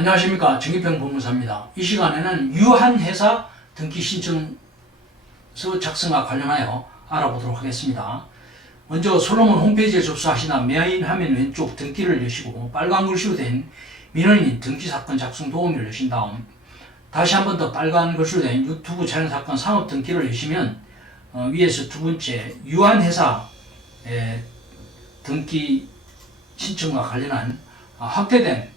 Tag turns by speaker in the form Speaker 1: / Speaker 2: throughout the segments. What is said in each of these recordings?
Speaker 1: 안녕하십니까 정기평 법무사입니다. 이 시간에는 유한회사 등기 신청서 작성과 관련하여 알아보도록 하겠습니다. 먼저 솔로몬 홈페이지에 접수하시나 메인 화면 왼쪽 등기를 여시고 빨간 글씨로 된 민원인 등기사건 작성 도우미를 여신 다음 다시 한 번 더 빨간 글씨로 된 유튜브 촬영 사건 상업 등기를 여시면 어, 위에서 두 번째 유한회사 에, 등기 신청과 관련한 아, 확대된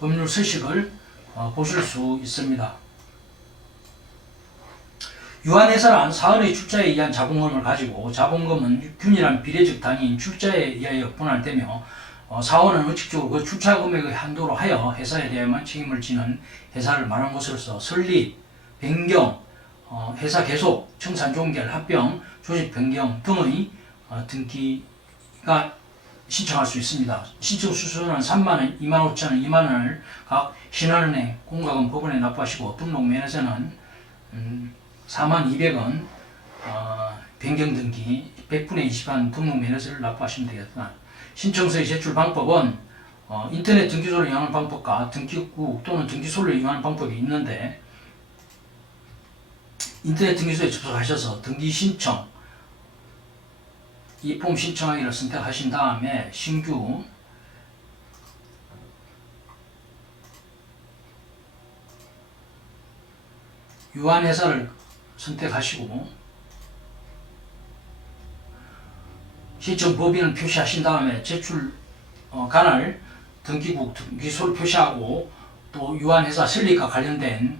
Speaker 1: 법률 서식을 어, 보실 수 있습니다. 유한회사란 사원의 출자에 의한 자본금을 가지고 자본금은 균일한 비례적 단위인 출자에 의하여 분할되며 어, 사원은 의식적으로 그 출자 금액의 한도로 하여 회사에 대해만 책임을 지는 회사를 말하는 것으로서 설립, 변경, 어, 회사 개속, 청산 종결, 합병, 조직 변경 등의 어, 등기가 신청할 수 있습니다. 신청 수수료는 3만 원, 2만 5천 원, 2만 원을 각 신한은행, 공과금 법원에 납부하시고 등록 면에서는 음, 4만 200원 어, 변경 등기 100분의 20한 등록 면에서를 납부하시면 되겠다. 신청서의 제출 방법은 어, 인터넷 등기소를 이용하는 방법과 등기국 또는 등기소를 이용하는 방법이 있는데 인터넷 등기소에 접속하셔서 등기 신청 이 폼 신청하기를 선택하신 다음에 신규 유한회사를 선택하시고 신청 법인을 표시하신 다음에 제출 어, 간을 등기국 등기소를 표시하고 또 유한회사 설립과 관련된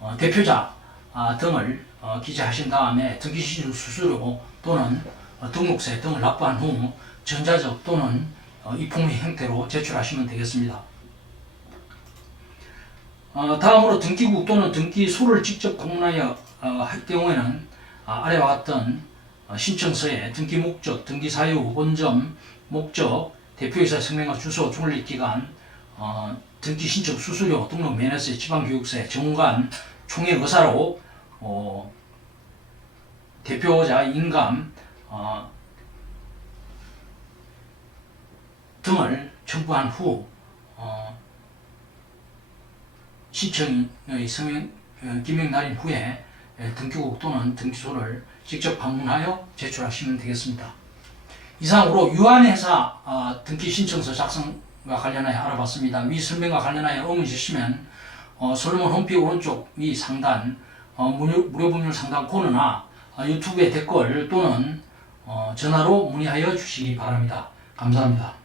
Speaker 1: 어, 대표자 아, 등을 어, 기재하신 다음에 등기시중 수수료 또는 어, 등록세 등을 납부한 후 전자적 또는 어, 이품의 형태로 제출하시면 되겠습니다. 어, 다음으로 등기국 또는 등기소를 직접 공문하여 어, 할 경우에는 아, 아래와 어, 신청서에 등기 목적, 등기 사유, 원점, 목적, 대표이사 성명과 주소, 중립기간, 어, 등기 신청 수수료, 등록 면허세, 지방교육세, 정관, 총회 의사로 어, 대표자 인감 어, 등을 첨부한 후 어, 신청의 서명 어, 기명 날인 후에 에, 등기국 또는 등기소를 직접 방문하여 제출하시면 되겠습니다. 이상으로 유한회사 어, 등기 신청서 작성과 관련하여 알아봤습니다. 위 설명과 관련하여 의문 있으시면 어, 솔로몬 홈페이지 오른쪽 위 상단 어, 무료, 법률 상담 코너나 어, 유튜브에 댓글 또는 어, 전화로 문의하여 주시기 바랍니다. 감사합니다.